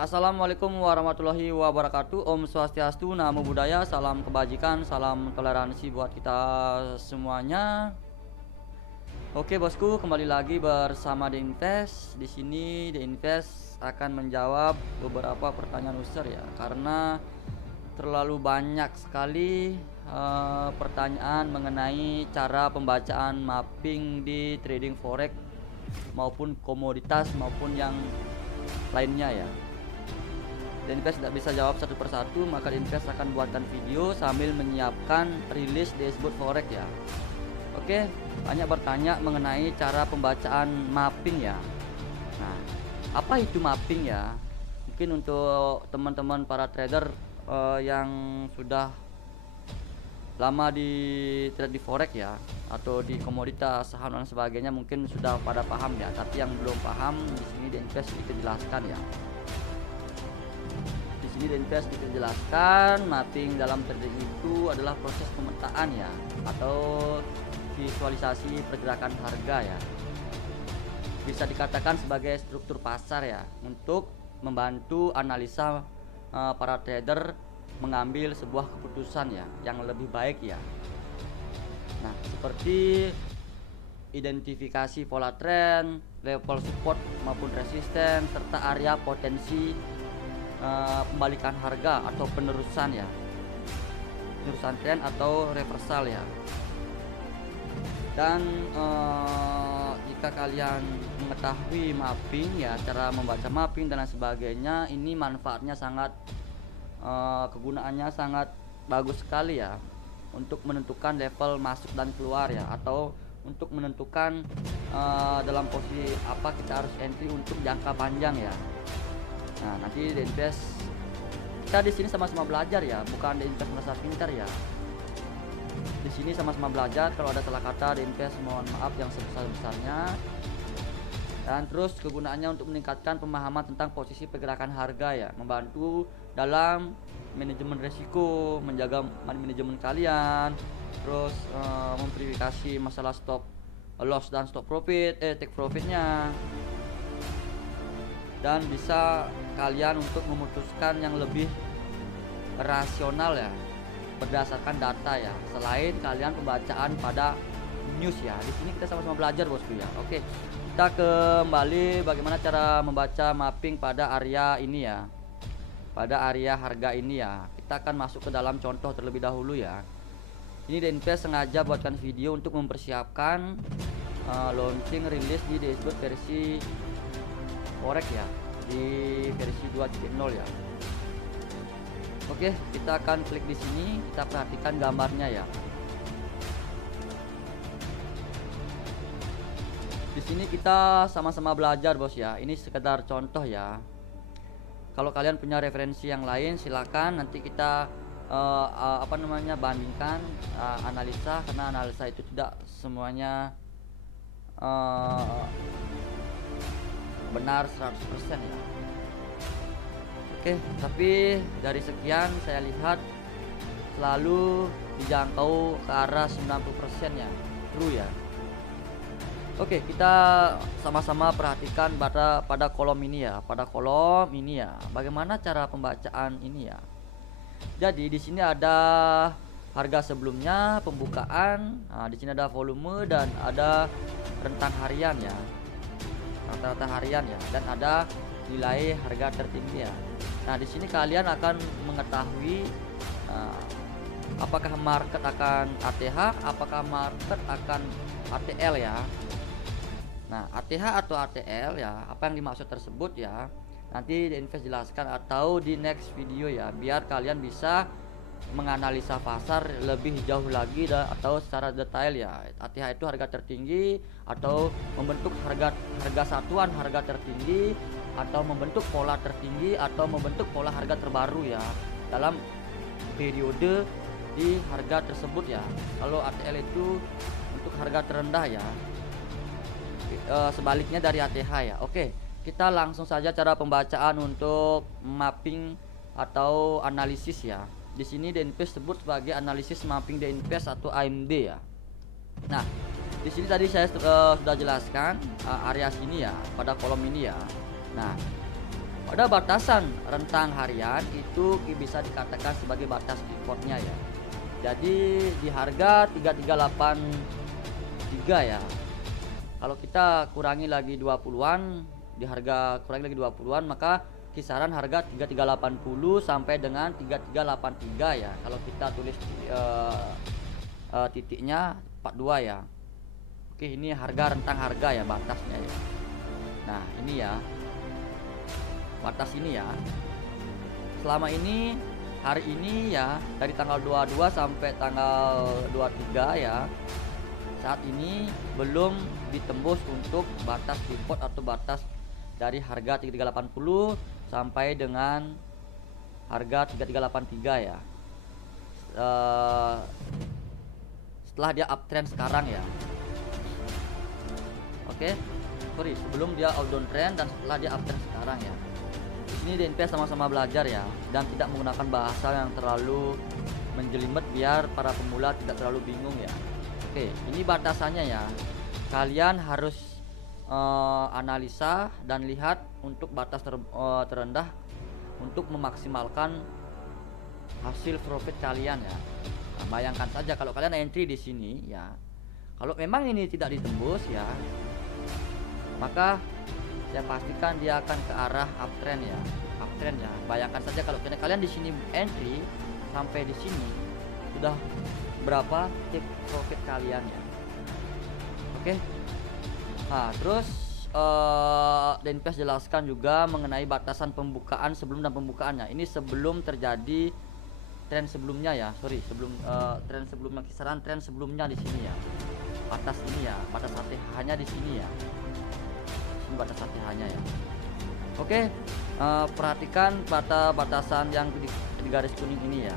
Assalamualaikum warahmatullahi wabarakatuh. Om Swastiastu, Namo Buddhaya, salam kebajikan, salam toleransi buat kita semuanya. Oke bosku, kembali lagi bersama The Invest. Di sini The Invest akan menjawab beberapa pertanyaan user ya, karena terlalu banyak sekali pertanyaan mengenai cara pembacaan mapping di trading forex maupun komoditas maupun yang lainnya ya. Invest tidak bisa jawab satu persatu, maka Invest akan buatkan video sambil menyiapkan rilis dashboard forex ya. Oke, banyak bertanya mengenai cara pembacaan mapping ya. Nah, apa itu mapping ya? Mungkin untuk teman-teman para trader yang sudah lama di trade di forex ya, atau di komoditas saham dan sebagainya, mungkin sudah pada paham ya. Tapi yang belum paham, di sini Invest sedikit jelaskan ya. Di Invest dijelaskan mapping dalam trading itu adalah proses pemetaan ya, atau visualisasi pergerakan harga ya. Bisa dikatakan sebagai struktur pasar ya, untuk membantu analisa para trader mengambil sebuah keputusan ya yang lebih baik ya. Nah, seperti identifikasi pola tren, level support maupun resisten, serta area potensi pembalikan harga atau penerusan ya, penerusan tren atau reversal ya. Dan jika kalian mengetahui mapping ya, cara membaca mapping dan lain sebagainya, ini manfaatnya sangat kegunaannya sangat bagus sekali ya, untuk menentukan level masuk dan keluar ya, atau untuk menentukan dalam posisi apa kita harus entry untuk jangka panjang ya. Nah, nanti The Invest, kita di sini sama-sama belajar ya, bukan The Invest merasa pintar ya. Di sini sama-sama belajar. Kalau ada salah kata, The Invest mohon maaf yang sebesar-besarnya. Dan terus kegunaannya untuk meningkatkan pemahaman tentang posisi pergerakan harga ya, membantu dalam manajemen resiko, menjaga manajemen kalian, terus memverifikasi masalah stop loss dan stop profit, take profitnya. Dan bisa kalian untuk memutuskan yang lebih rasional ya, berdasarkan data ya, selain kalian pembacaan pada news ya. Di sini kita sama-sama belajar bosku ya. Oke, kita kembali bagaimana cara membaca mapping pada area ini ya, pada area harga ini ya. Kita akan masuk ke dalam contoh terlebih dahulu ya. Ini The Invest sengaja buatkan video untuk mempersiapkan launching rilis di dashboard versi forex ya, di versi 2.0 ya. Oke, kita akan klik di sini, kita perhatikan gambarnya ya. Di sini kita sama-sama belajar bos ya. Ini sekedar contoh ya. Kalau kalian punya referensi yang lain silakan, nanti kita bandingkan, analisa, karena analisa itu tidak semuanya benar 100% ya. Oke, tapi dari sekian saya lihat selalu dijangkau ke arah 90% ya, true ya. Oke, kita sama-sama perhatikan pada kolom ini ya, bagaimana cara pembacaan ini ya. Jadi di sini ada harga sebelumnya, pembukaan, di sini ada volume dan ada rentang harian ya, rata-rata harian ya, dan ada nilai harga tertinggi ya. Nah, di sini kalian akan mengetahui apakah market akan ATH, apakah market akan ATL ya. Nah, ATH atau ATL ya, apa yang dimaksud tersebut ya, nanti The Invest jelaskan atau di next video ya, biar kalian bisa menganalisa pasar lebih jauh lagi atau secara detail ya. ATH itu harga tertinggi, atau membentuk harga satuan harga tertinggi, atau membentuk pola tertinggi, atau membentuk pola harga terbaru ya dalam periode di harga tersebut ya. Kalau ATL itu untuk harga terendah ya, sebaliknya dari ATH ya. Oke, kita langsung saja cara pembacaan untuk mapping atau analisis ya. Di sini The Invest sebut sebagai analisis mapping The Invest atau AMD ya. Nah, di sini tadi saya sudah jelaskan area sini ya, pada kolom ini ya. Nah, Pada batasan rentang harian itu bisa dikatakan sebagai batas importnya ya. Jadi di harga 3383 ya. Kalau kita kurangi lagi 20-an, di harga kurangi lagi 20-an, maka kisaran harga 3380 sampai dengan 3383 ya. Kalau kita tulis titiknya 42 ya. Oke, ini harga rentang harga ya, batasnya ya. Nah, ini ya. Batas ini ya. Selama ini hari ini ya, dari tanggal 22 sampai tanggal 23 ya. Saat ini belum ditembus untuk batas import atau batas dari harga 3380 sampai dengan harga 3383 ya. Setelah dia uptrend sekarang ya. Oke, sorry, sebelum dia downtrend dan setelah dia uptrend sekarang ya. Ini DNP sama-sama belajar ya, dan tidak menggunakan bahasa yang terlalu menjelimet biar para pemula tidak terlalu bingung ya. Oke, ini batasannya ya. Kalian harus analisa dan lihat untuk batas terendah untuk memaksimalkan hasil profit kalian ya. Nah, bayangkan saja kalau kalian entry di sini ya. Kalau memang ini tidak ditembus ya, maka saya pastikan dia akan ke arah uptrend ya. Uptrend ya. Bayangkan saja kalau kalian di sini entry sampai di sini sudah berapa take profit kalian ya. Oke. Nah, terus Denpes jelaskan juga mengenai batasan pembukaan sebelum dan pembukaannya. Ini sebelum terjadi tren sebelumnya ya. Sorry, sebelum tren sebelumnya, kisaran tren sebelumnya di sini ya. Batas ini ya, batas ATH-nya di sini ya. Ini batas ATH-nya ya. Oke, perhatikan batasan yang di garis kuning ini ya.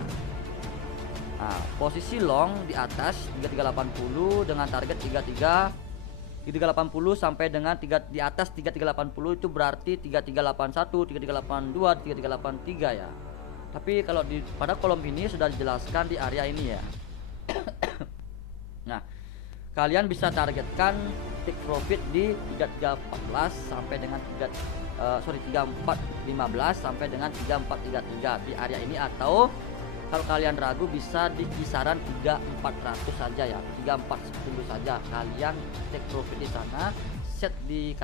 Nah, posisi long di atas 3380 dengan target 380 sampai dengan di atas 3380 itu berarti 3381, 3382, 3383 ya. Tapi kalau pada kolom ini sudah dijelaskan di area ini ya. Nah, kalian bisa targetkan take profit di 3314 sampai dengan 3415 sampai dengan 3433 di area ini, atau kalau kalian ragu bisa di kisaran 3400 saja ya, 3410 saja kalian take profit di sana, set di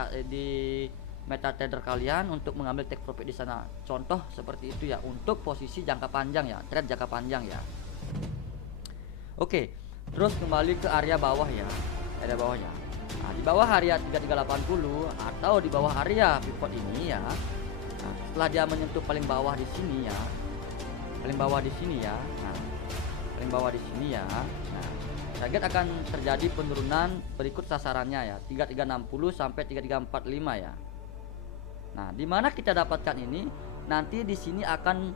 MetaTrader kalian untuk mengambil take profit di sana. Contoh seperti itu ya untuk posisi jangka panjang ya, trade jangka panjang ya. Oke, terus kembali ke area bawah ya, area bawah ya. Nah, di bawah area 3380 atau di bawah area pivot ini ya. Nah, setelah dia menyentuh paling bawah di sini ya, paling bawah di sini ya. Nah, paling bawah di sini ya. Nah, target akan terjadi penurunan berikut sasarannya ya, 3360 sampai 3345 ya. Nah, di mana kita dapatkan ini? Nanti di sini akan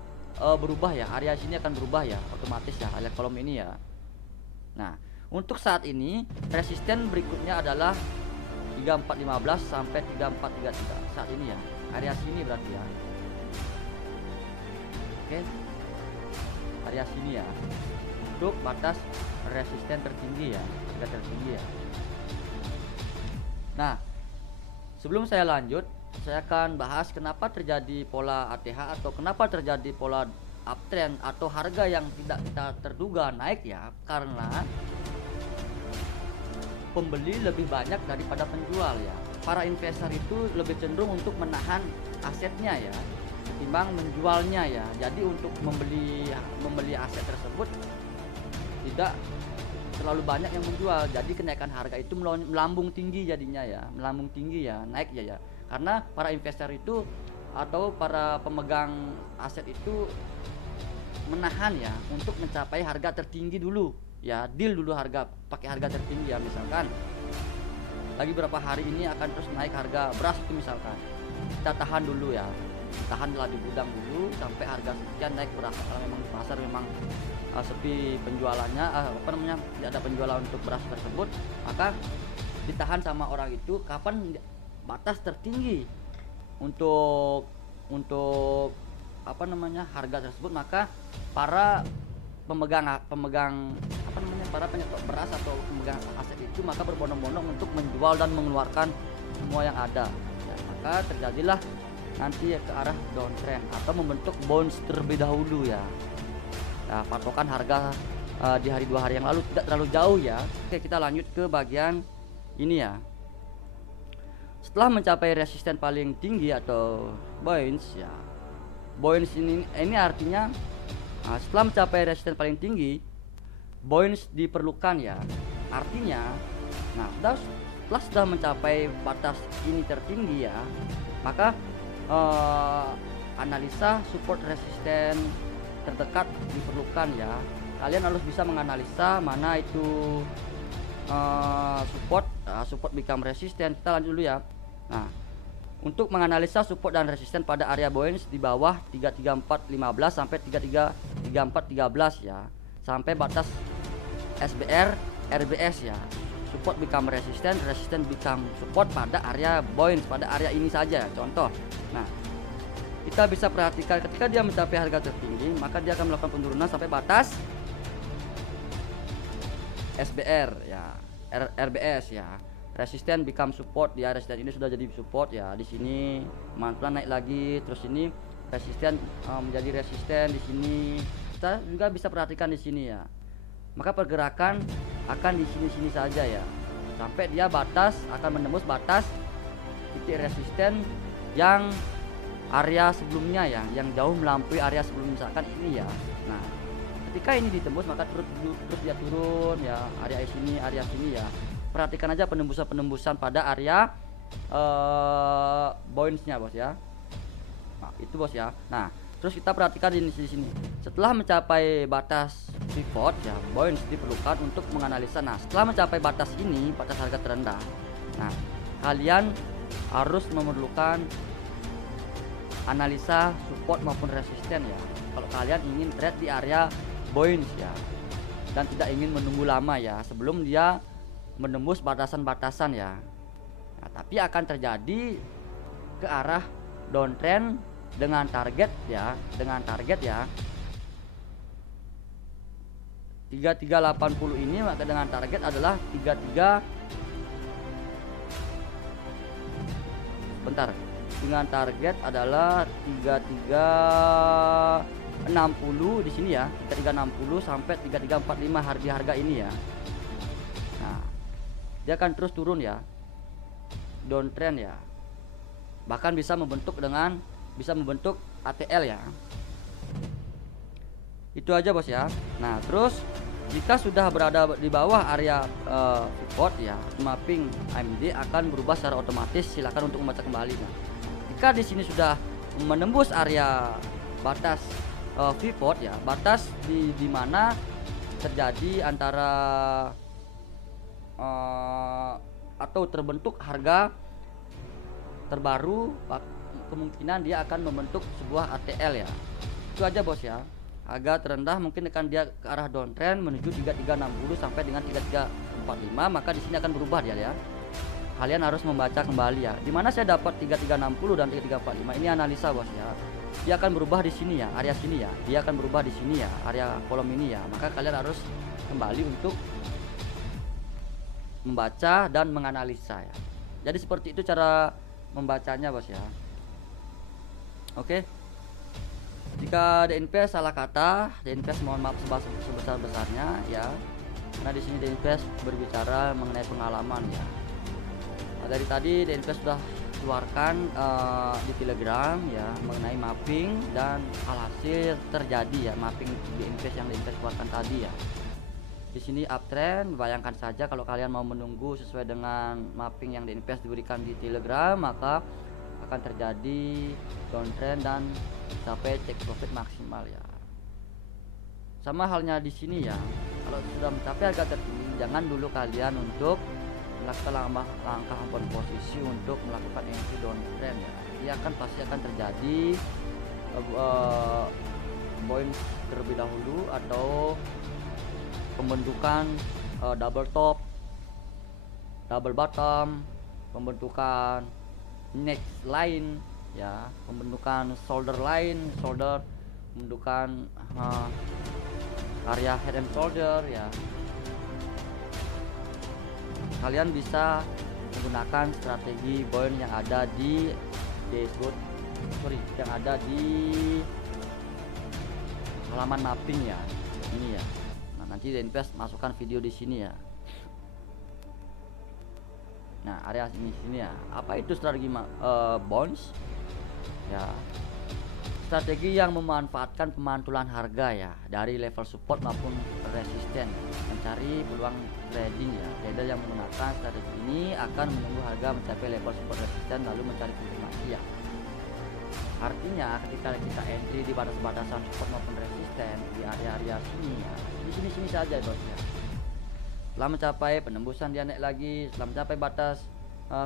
berubah ya, area sini akan berubah ya, otomatis ya, area kolom ini ya. Nah, untuk saat ini resisten berikutnya adalah 3415 sampai 3433 saat ini ya, area sini berarti ya. Oke, area sini ya untuk batas resisten tertinggi ya, harga tertinggi ya. Nah, sebelum saya lanjut, saya akan bahas kenapa terjadi pola ATH atau kenapa terjadi pola uptrend atau harga yang tidak kita terduga naik ya, karena pembeli lebih banyak daripada penjual ya. Para investor itu lebih cenderung untuk menahan asetnya ya ketimbang menjualnya ya. Jadi untuk membeli aset tersebut tidak terlalu banyak yang menjual. Jadi kenaikan harga itu melambung tinggi jadinya ya, melambung tinggi ya, naik ya. Karena para investor itu atau para pemegang aset itu menahan ya untuk mencapai harga tertinggi dulu ya, deal dulu harga, pakai harga tertinggi ya. Misalkan lagi berapa hari ini akan terus naik harga beras itu misalkan, kita tahan dulu ya, tahanlah di gudang dulu sampai harga sekian naik beras. Kalau memang di pasar memang sepi penjualannya, tidak ada penjualan untuk beras tersebut, maka ditahan sama orang itu kapan batas tertinggi untuk harga tersebut, maka para para penyetok beras atau pemegang aset itu maka berbondong-bondong untuk menjual dan mengeluarkan semua yang ada ya, maka terjadilah nanti ke arah downtrend atau membentuk bounce terlebih dahulu ya. Nah, patokan harga di hari 2 hari yang lalu tidak terlalu jauh ya. Oke, kita lanjut ke bagian ini ya. Setelah mencapai resisten paling tinggi atau bounce ya. Bounce ini artinya setelah mencapai resisten paling tinggi, bounce diperlukan ya. Artinya, nah setelah sudah mencapai batas ini tertinggi ya, maka analisa support resisten terdekat diperlukan ya. Kalian harus bisa menganalisa mana itu support become resisten. Kita lanjut dulu ya. Nah, untuk menganalisa support dan resisten pada area bounce di bawah 33415 sampai 33413 ya, sampai batas SBR RBS ya. Support become resisten, resisten become support pada area bounce, pada area ini saja contoh. Nah, kita bisa perhatikan ketika dia mencapai harga tertinggi, maka dia akan melakukan penurunan sampai batas SBR ya, RBS ya. Resisten become support ya, resisten ini sudah jadi support ya. Di sini pelan naik lagi, terus ini resisten menjadi resisten di sini. Kita juga bisa perhatikan di sini ya. Maka pergerakan akan di sini-sini saja ya, sampai dia akan menembus batas titik resisten yang area sebelumnya ya, yang jauh melampaui area sebelum misalkan ini ya. Nah, ketika ini ditembus maka terus dia turun ya, area sini ya. Perhatikan aja penembusan pada area bounce-nya bos ya. Nah, itu bos ya. Nah, terus kita perhatikan di sini. Setelah mencapai batas pivot ya, bounce diperlukan untuk menganalisa. Nah, setelah mencapai batas ini, batas harga terendah. Nah, kalian harus memerlukan analisa support maupun resisten ya. Kalau kalian ingin trade di area bounce ya, dan tidak ingin menunggu lama ya sebelum dia menembus batasan-batasan ya. Nah, tapi akan terjadi ke arah downtrend dengan target ya, 3380 ini, maka dengan target adalah 3360 di sini ya, 3360 sampai 3345 harga ini ya. Nah, dia akan terus turun ya, downtrend ya, bahkan bisa membentuk ATL ya. Itu aja bos ya. Nah, terus jika sudah berada di bawah area pivot ya, mapping AMD akan berubah secara otomatis. Silakan untuk membaca kembali. Nah, jika di sini sudah menembus area batas pivot ya, batas di mana terjadi antara atau terbentuk harga terbaru, kemungkinan dia akan membentuk sebuah ATL ya. Itu aja bos ya. Harga terendah mungkin akan dia ke arah downtrend menuju 3360 sampai dengan 3345, maka di sini akan berubah dia ya. Kalian harus membaca kembali ya. Dimana saya dapat 3360 dan 3345 ini analisa bos ya. Dia akan berubah di sini ya, area sini ya. Dia akan berubah di sini ya, area kolom ini ya. Maka kalian harus kembali untuk membaca dan menganalisa ya. Jadi seperti itu cara membacanya bos ya. Oke. Jika DNP salah kata, DNP mohon maaf sebesar-besarnya ya. Karena di sini DNP berbicara mengenai pengalaman ya. Nah, dari tadi DNP sudah keluarkan di Telegram ya mengenai mapping dan alhasil terjadi ya mapping DNP yang DNP keluarkan tadi ya. Di sini uptrend, bayangkan saja kalau kalian mau menunggu sesuai dengan mapping yang DNP diberikan di Telegram, maka akan terjadi downtrend dan sampai take profit maksimal ya. Sama halnya di sini ya. Kalau sudah mencapai harga tertinggi, jangan dulu kalian untuk melakukan langkah open posisi untuk melakukan entry downtrend ya. Dia pasti akan terjadi bounce terlebih dahulu atau pembentukan double top, double bottom, pembentukan next line ya, pembentukan shoulder line, pembentukan area head and shoulder ya. Kalian bisa menggunakan strategi bounce yang ada di dashboard yang ada di halaman mapping ya, ini ya. Nah, nanti Denpes masukkan video di sini ya. Nah, area sini ya. Apa itu strategi bonds? Ya, strategi yang memanfaatkan pemantulan harga ya dari level support maupun resisten, mencari peluang trading ya. Trader yang menggunakan strategi ini akan menunggu harga mencapai level support resisten lalu mencari konfirmasi ya. Artinya ketika kita entry di batas-batasan support maupun resisten di area-area sini ya, di sini saja bos ya. Setelah mencapai penembusan dia naik lagi, setelah mencapai batas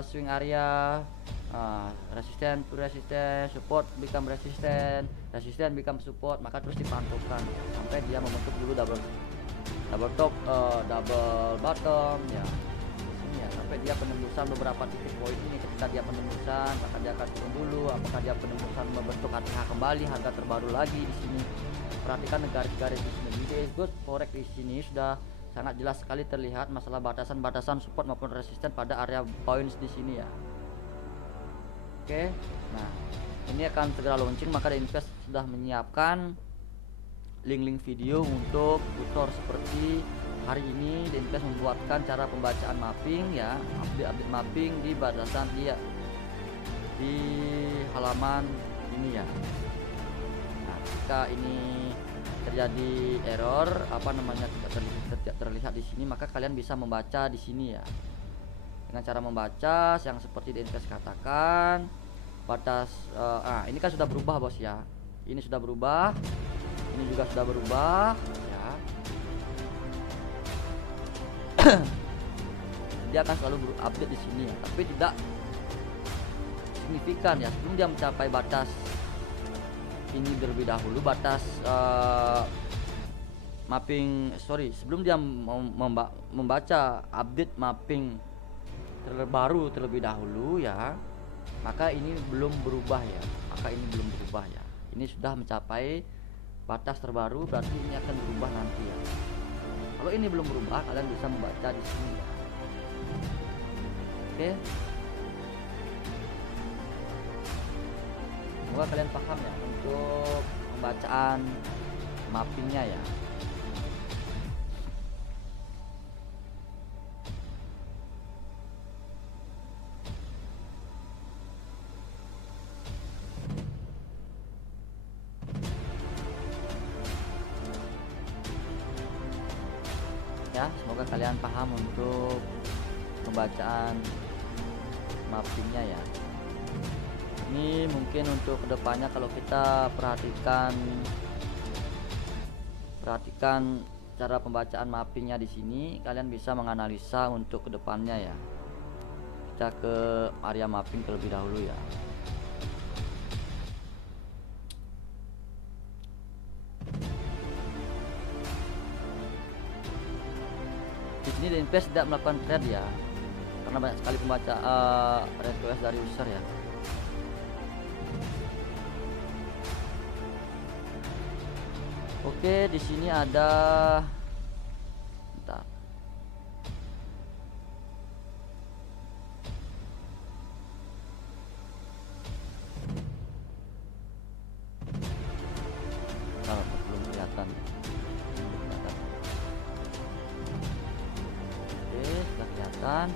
swing area, resisten to resisten, support become resisten, resisten become support, maka terus dipantulkan sampai dia membentuk dulu double top, double bottom ya. Sini ya, sampai dia penembusan beberapa titik poin ini. Ketika dia penembusan, maka dia akan turun dulu. Apakah dia penembusan membentuk ATH kembali, harga terbaru lagi di sini. Perhatikan garis-garis di sini. Di good forex di sini sudah sangat jelas sekali terlihat masalah batasan-batasan support maupun resisten pada area points di sini ya. Oke, nah ini akan segera launching, maka Denpes sudah menyiapkan link-link video untuk tutor seperti hari ini. Denpes membuatkan cara pembacaan mapping ya, update mapping di batasan dia di halaman ini ya. Nah, jika ini terjadi error tidak terlihat di sini, maka kalian bisa membaca di sini ya, dengan cara membaca yang seperti Denpes katakan. Batas ini kan sudah berubah bos ya, ini sudah berubah, ini juga sudah berubah ya. Dia akan selalu update di sini ya, tapi tidak signifikan ya. Sebelum dia mencapai batas ini terlebih dahulu, batas sebelum dia membaca update mapping terbaru terlebih dahulu ya, maka ini belum berubah ya, ini sudah mencapai batas terbaru, berarti ini akan berubah nanti ya. Kalau ini belum berubah, kalian bisa membaca di sini ya. Oke, semoga kalian paham ya untuk pembacaan mappingnya ya. Ya, semoga kalian paham untuk pembacaan mappingnya ya. Ini mungkin untuk kedepannya kalau kita perhatikan cara pembacaan mappingnya di sini, kalian bisa menganalisa untuk kedepannya ya. Kita ke area mapping terlebih dahulu ya. Di sini Denpes tidak melakukan trade ya, karena banyak sekali pembaca request dari user ya. Oke, di sini ada bentar. Belum kelihatan. Oke, sudah kelihatan.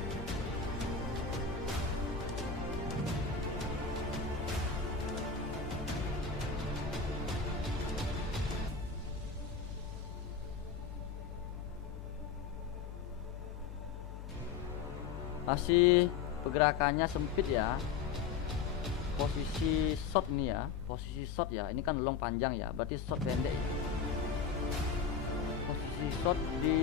Masih pergerakannya sempit ya. Posisi short ini ya, posisi short ya. Ini kan long panjang ya, berarti short pendek ya. Posisi short di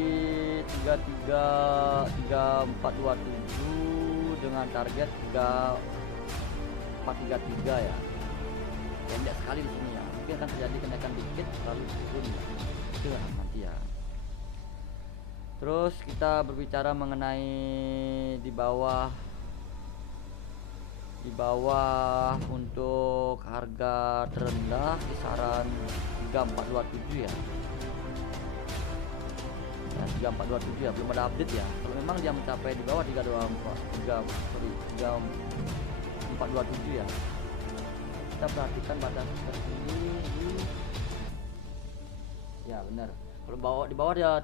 3427 dengan target 3433 ya. Pendek sekali di sini ya. Mungkin akan terjadi kenaikan dikit lalu turun ya. Itu nanti ya. Terus kita berbicara mengenai di bawah untuk harga terendah kisaran 3427 ya. 3427 ya, belum ada update ya. Kalau memang dia mencapai di bawah 3427 ya, kita perhatikan batas tertinggi ya benar. Kalau di bawah dia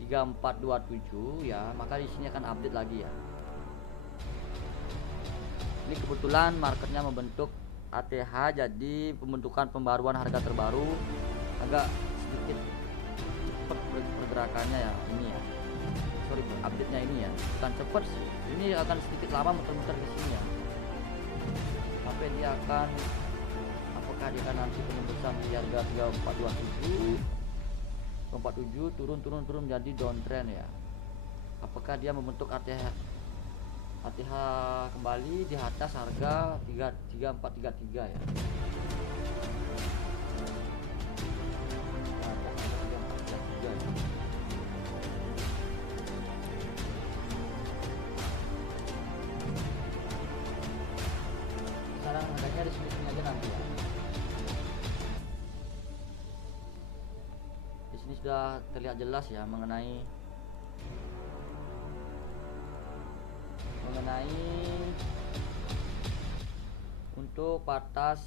3427 ya, maka di sini akan update lagi ya. Ini kebetulan marketnya membentuk ATH, jadi pembentukan pembaruan harga terbaru agak sedikit cepat pergerakannya ya. Ini ya, sorry, update nya ini ya bukan cepat sih, ini akan sedikit lama muter-muter di sini ya, sampai dia akan, apakah dia akan nanti penembusan di harga 3427 turun jadi downtrend ya. Apakah dia membentuk ATH kembali di atas harga 3433 ya. Sekarang harganya di sini aja nanti ya. Di sini sudah terlihat jelas ya mengenai untuk batas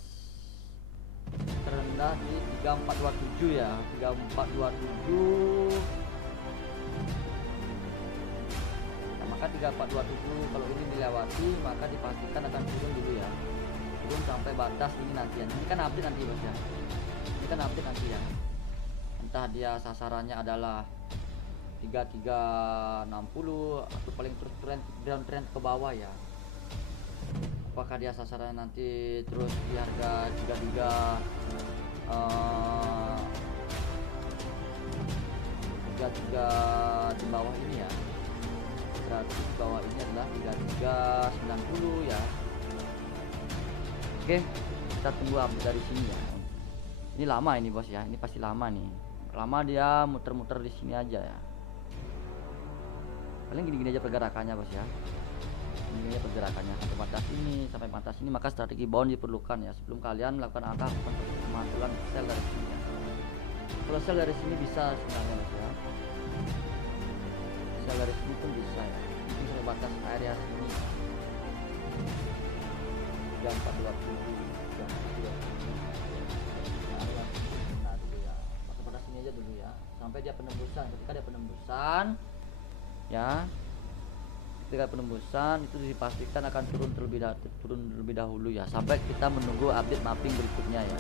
terendah di 3427 ya, 3427. Nah, maka 3427 kalau ini dilewati maka dipastikan akan turun dulu ya, turun sampai batas ini nanti ya. Ini kan update nanti bos ya, ini kan update nanti ya, entah dia sasarannya adalah 3360 atau paling terus downtrend ke bawah ya. Apakah dia sasarannya nanti terus di harga 33 di bawah ini ya, berarti di bawah ini adalah 3390 ya. Oke, kita tunggu update dari sini ya. Ini lama ini bos ya, ini pasti lama nih, lama dia muter-muter di sini aja ya. Paling gini-gini aja pergerakannya bos ya, ini aja pergerakannya sampai batas ini, maka strategi bound diperlukan ya sebelum kalian melakukan angka pemantulan sell dari sini ya. Kalau sell dari sini bisa sebenarnya bos ya, sell dari sini pun bisa ya, mungkin sampai batas area sini 3427 nah dulu ya, batas sini aja dulu ya, sampai dia penembusan. Ketika dia penembusan ya, ketika penembusan itu dipastikan akan turun terlebih dahulu ya, sampai kita menunggu update mapping berikutnya ya.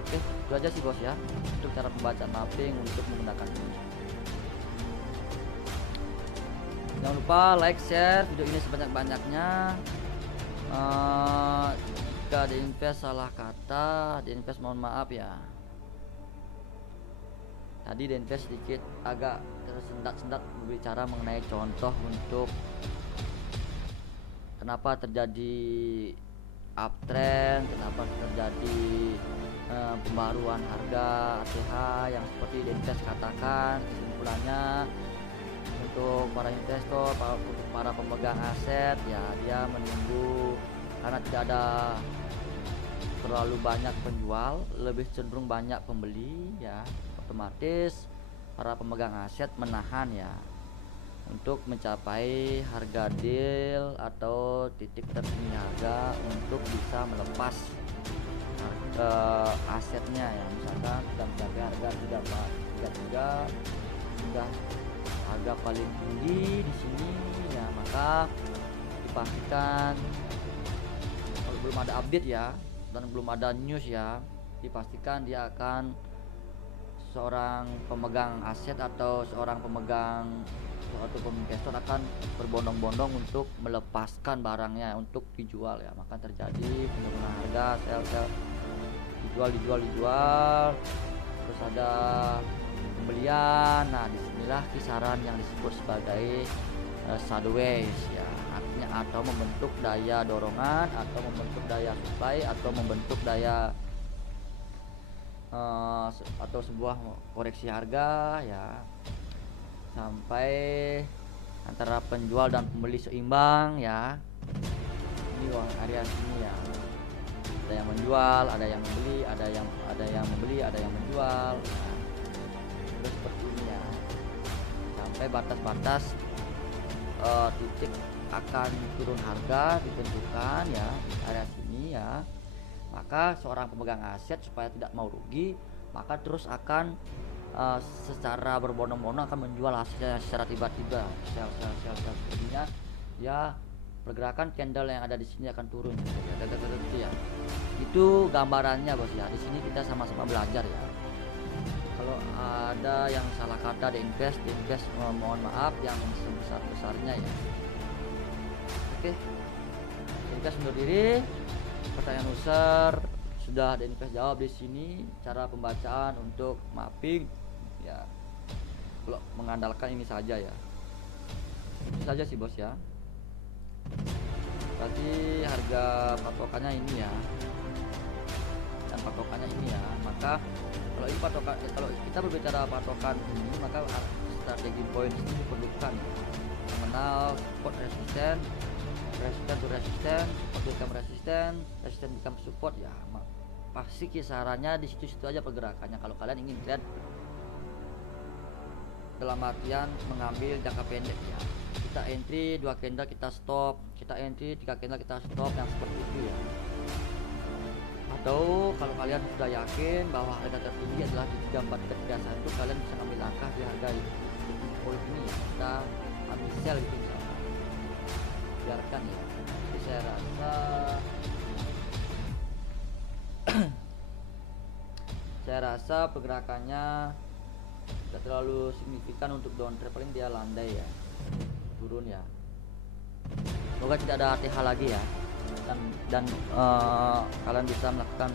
Oke, itu aja sih bos ya untuk cara pembacaan mapping untuk menggunakan ini. Jangan lupa like, share video ini sebanyak-banyaknya. Jika di invest salah kata, di invest mohon maaf ya. Tadi Denves sedikit agak tersendat-sendat berbicara mengenai contoh untuk kenapa terjadi uptrend, kenapa terjadi pembaruan harga ATH yang seperti Denves katakan. Kesimpulannya untuk para investor, para pemegang aset ya, dia menunggu karena tidak ada terlalu banyak penjual, lebih cenderung banyak pembeli ya. Otomatis para pemegang aset menahan ya untuk mencapai harga deal atau titik tertinggi harga untuk bisa melepas asetnya ya. Misalkan sudah mencapai harga 33 sudah harga paling tinggi di sini ya, maka dipastikan kalau belum ada update ya dan belum ada news ya, dipastikan dia akan seorang pemegang aset atau seorang pemegang atau investor akan berbondong-bondong untuk melepaskan barangnya untuk dijual ya, maka terjadi penurunan harga, sell dijual, terus ada pembelian. Nah disinilah kisaran yang disebut sebagai sideways ya, artinya atau membentuk daya dorongan atau membentuk daya supply atau membentuk daya atau sebuah koreksi harga ya, sampai antara penjual dan pembeli seimbang ya. Ini area sini ya, ada yang menjual, ada yang membeli, ada yang membeli, ada yang menjual. Nah, terus seperti ini ya, sampai batas-batas titik akan turun harga ditentukan ya di area sini ya, maka seorang pemegang aset supaya tidak mau rugi maka terus akan secara berbondong-bondong akan menjual hasilnya secara tiba-tiba, sel sepertinya ya. Pergerakan candle yang ada di sini akan turun gitu ya. Itu gambarannya bos ya. Di sini kita sama-sama belajar ya. Kalau ada yang salah kata di invest mohon maaf yang sebesar-besarnya ya. Oke, invest undur diri. Pertanyaan user sudah ada invest jawab di sini. Cara pembacaan untuk mapping ya, kalau mengandalkan ini saja ya. Itu saja sih bos ya. Berarti harga patokannya ini ya, dan patokannya ini ya. Maka kalau ini patokan, kalau kita berbicara patokan ini maka strategi poin ini diperlukan ya. Mengenal support resisten, resisten to resisten, support become resisten, resisten become support ya. Pasti kisarannya di situ-situ aja pergerakannya kalau kalian ingin trade dalam artian mengambil jangka pendek ya. Kita entry 2 candle kita stop, kita entry 3 candle kita stop, yang seperti itu ya. Atau kalau kalian sudah yakin bahwa harga tertinggi adalah di 3431, kalian bisa ngambil langkah di harga poin ini ya. Kita ambil sell gitu misalnya, biarkan ya. Jadi saya rasa saya rasa pergerakannya tidak terlalu signifikan untuk downtrend, paling dia landai ya, turun ya. Semoga tidak ada ATH lagi ya, dan kalian bisa melakukan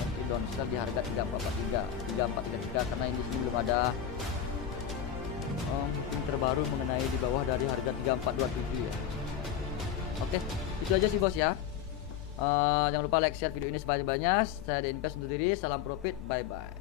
entry down sell di harga 3433 karena ini sini belum ada mungkin terbaru mengenai di bawah dari harga 3427 ya. Oke, itu aja sih bos ya. Jangan lupa like share video ini sebanyak-banyaknya. Saya The Invest undur diri, salam profit, bye bye.